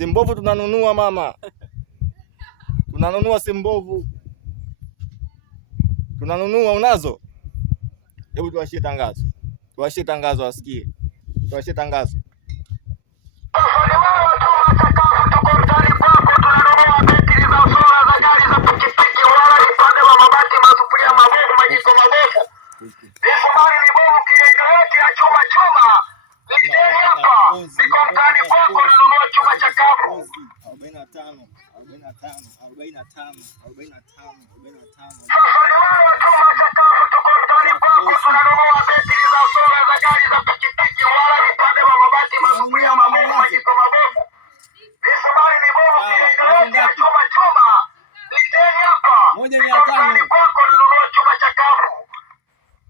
Simbovu tunanunua mama. Tunanunua simbovu. Tunanunua, unazo? Hebu tuwashie tangazo. Tuwashie tangazo wasikie. Tuwashie tangazo.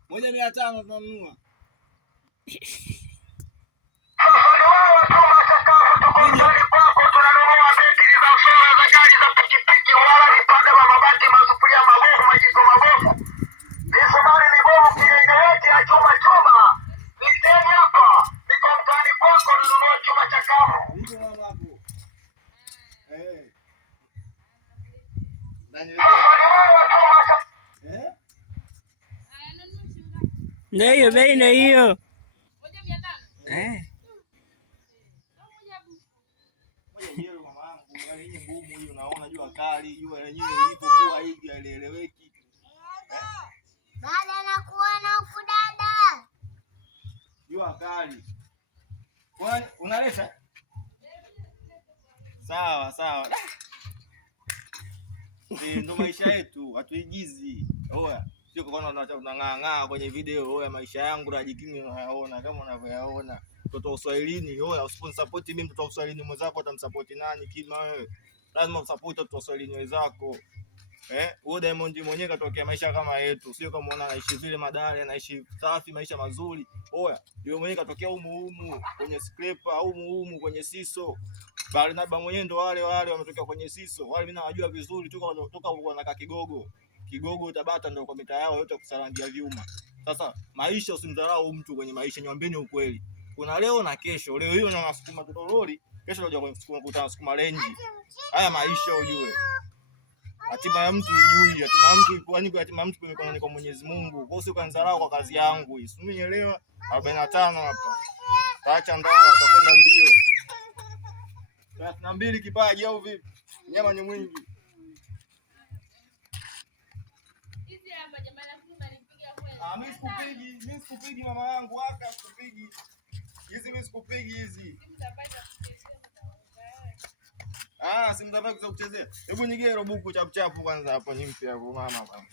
Moja 500 tunanunua. Ndio hiyo bei na hiyo. Unaona jua kali, jua lenyewe lilipokuwa hivi halieleweki. Dada nakuona huku dada. Jua kali. Kwani unaleta? Sawa. Ndio maisha yetu, hatuigizi. Oya, sio kwa nini unang'aa kwenye video. Oya, maisha yangu najikinga unayaona kama unavyoyaona. Mtoto wa Uswahilini, oya, usiponsuport mimi mtoto wa Uswahilini mwenzako utamsupport nani kima wewe? Lazima usupport watu wa Uswahilini wenzako. Wewe Diamond mwenyewe katokea maisha kama yetu. Sio kama unaona anaishi vile madali, anaishi safi, maisha mazuri. Oya, yeye mwenyewe katokea humu kwenye scraper, humu kwenye Siso. Barnaba mwenyewe ndo wale wametokea kwenye Siso. Wale mimi nawajua vizuri toka wanakaa Kigogo Tabata ndo kwa mitaa yao yote kusalangia vyuma. Sasa maisha usimdharau mtu kwenye maisha, niambieni ukweli. Kuna leo na kesho. Leo hiyo unasukuma toroli, kesho unajua kutana renji. Haya maisha ujue. Hatima ya mtu ujui, hatima ya mtu ipo yani, hatima ya mtu kwa Mwenyezi Mungu. Kwa hiyo usikadharau kwa kazi yangu hii. Unielewa? 45 hapa. Taacha ndoa utakwenda mbio. 32 kipaji au vipi? Nyama ni mwingi. Hizi hapa jamani, lazima nipige kweli. Mimi sikupigi mama yangu, haka sikupigi. Hizi mimi sikupigi hizi. Simtapaki za kuchezea. Hebu nigee robuku chapu kwanza hapo nimpe hapo mama bwana.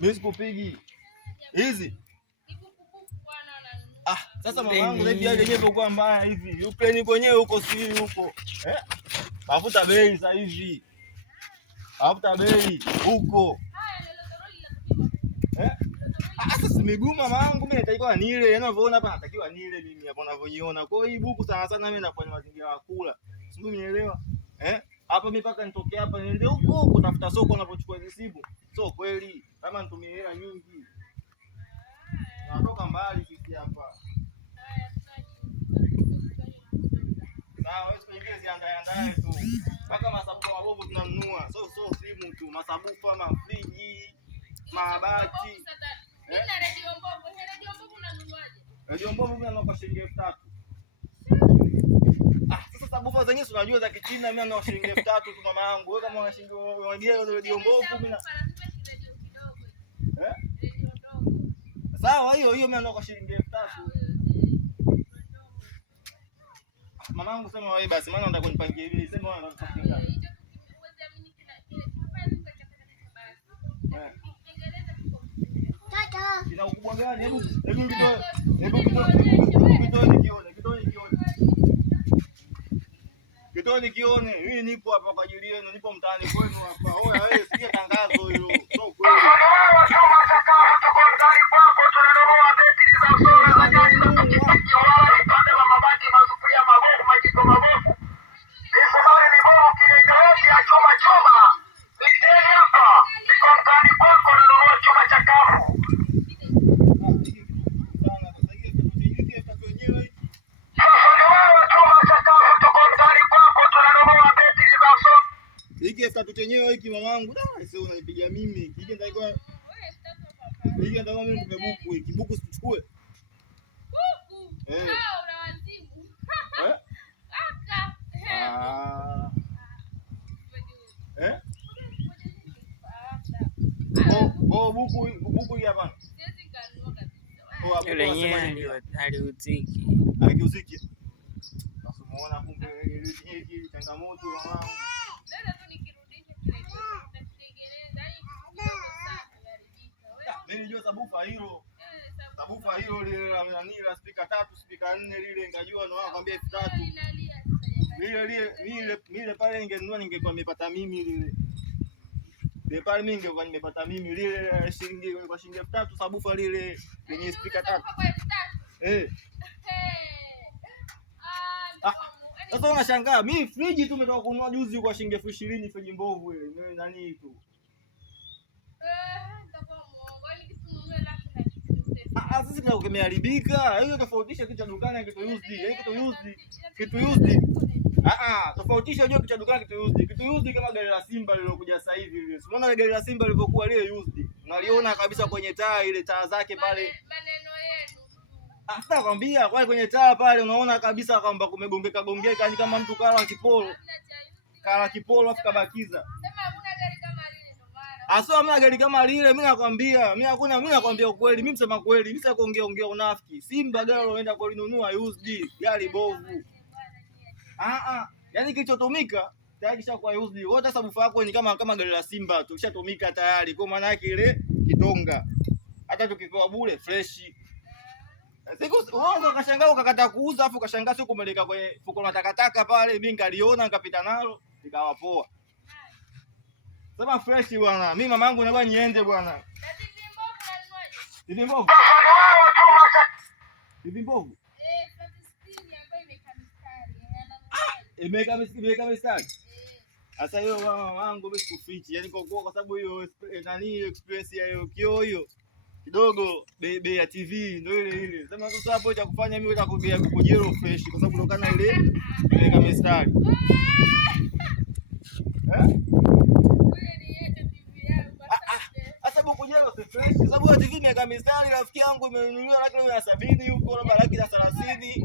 Mimi sikupigi. Hizi. Sasa mama yangu leo yenyewe kwa mbaya hivi. Ukraine kwenyewe huko si huko. Mafuta bei sasa hivi. Mafuta bei huko. Sasa miguu mama yangu mimi natakiwa nile, unavyoona hapa natakiwa nile mimi hapo unavyoiona. Kwa hiyo hii buku sana mimi nafanya mazingira ya kula. Sijui unielewa? Hapa mimi paka nitoke hapa niende huko kutafuta soko unapochukua hizo simu. Sio kweli. Kama nitumie hela nyingi. Natoka mbali sisi hapa. Sawa, wewe usiingie ziandae tu. Paka masabufa mabovu tunanunua. Sio simu tu, masabufa, mafriji, mabati. Radio mbovu mimi naona kwa shilingi 3000. Sasa sabufa zenyewe unajua za Kichina, mimi naona shilingi 3000 tu mama yangu. Wewe kama una shilingi unajua radio mbovu mimi na sawa, hiyo mimi naona kwa shilingi 3000. Mama yangu sema wewe basi, maana nataka kunipangia hivi, sema wewe unataka kufunga. Ina ukubwa gani? Hebu nikione. Mimi nipo hapa kwa ajili yenu, nipo mtaani kwenu hapa. Oya wewe, sikia tangazo hilo. Sio kweli. chenyewe hiki mamangu. Sio unanipigia mimi. Kije nitakuwa mimi nimebuku hiki. Buku sichukue. Buku. Una wazimu. Aka. Buku hii hapa. Siwezi kanunua kabisa. Yule yenyewe aliuziki. Aliuziki. Unaona kumbe hiki changamoto wangu. Leo tu nikirudisha kile kitu nitatengeneza hii. Nilijua sabufa hilo. Sabufa hilo lile la nani la speaker 3, speaker 4 lile ngajua ndo nakwambia 3000. Lile pale ningenunua ningekuwa nimepata mimi lile. Lile pale mimi ningekuwa nimepata mimi lile shilingi kwa shilingi 3000 sabufa lile lenye speaker 3. Sasa unashangaa mimi friji tu umetoka kununua juzi kwa shilingi 20,000 friji mbovu ile. Nani tu? Sisi ndio kimeharibika. Hiyo tofautisha kitu cha dukani na kitu used. Kitu used. Tofautisha hiyo kitu cha dukani kitu used. Kitu used kama gari la Simba lilokuja sasa hivi lile. Unaona gari la Simba lilivyokuwa lile used. Unaliona kabisa kwenye taa ile taa zake pale. Maneno yenu. Sasa nakwambia kwa kwenye taa pale unaona kabisa kwamba kumegongeka ni kama mtu kala kipolo. Kala kipolo afu kabakiza. Sema hakuna gari kama lile ndo maana. Hamna gari kama lile, mimi nakwambia. Mimi nakwambia ukweli, mimi msema kweli, mimi sasa kuongea unafiki. Simba gari unaenda kulinunua used, gari bovu. Yaani kilichotumika tayari kishakuwa used. Wote sabufa yako ni kama gari la Simba, tukishatumika tayari. Kwa maana yake ile kitonga. Hata tukipewa bure fresh. Siku uanza ukashangaa ukakata kuuza afu ukashangaa siku umeleka kwenye fuko la takataka pale, mimi nikaliona nikapita nalo, ikawa poa. Sema fresh bwana. Mimi mamangu naomba niende bwana. Hivi mbovu. Hivi mbovu. Imeka mistari. Sasa hiyo mamangu mimi sikufichi. Yaani kwa sababu hiyo nani experience ya hiyo kio hiyo kidogo bei ya TV ndio ile. Sema sasa hapo cha kufanya mimi nitakuambia kukujero fresh kwa sababu kutokana ile imeka mistari. Sababu TV imeka mistari rafiki yangu imenunuliwa laki 70 huko na laki 30.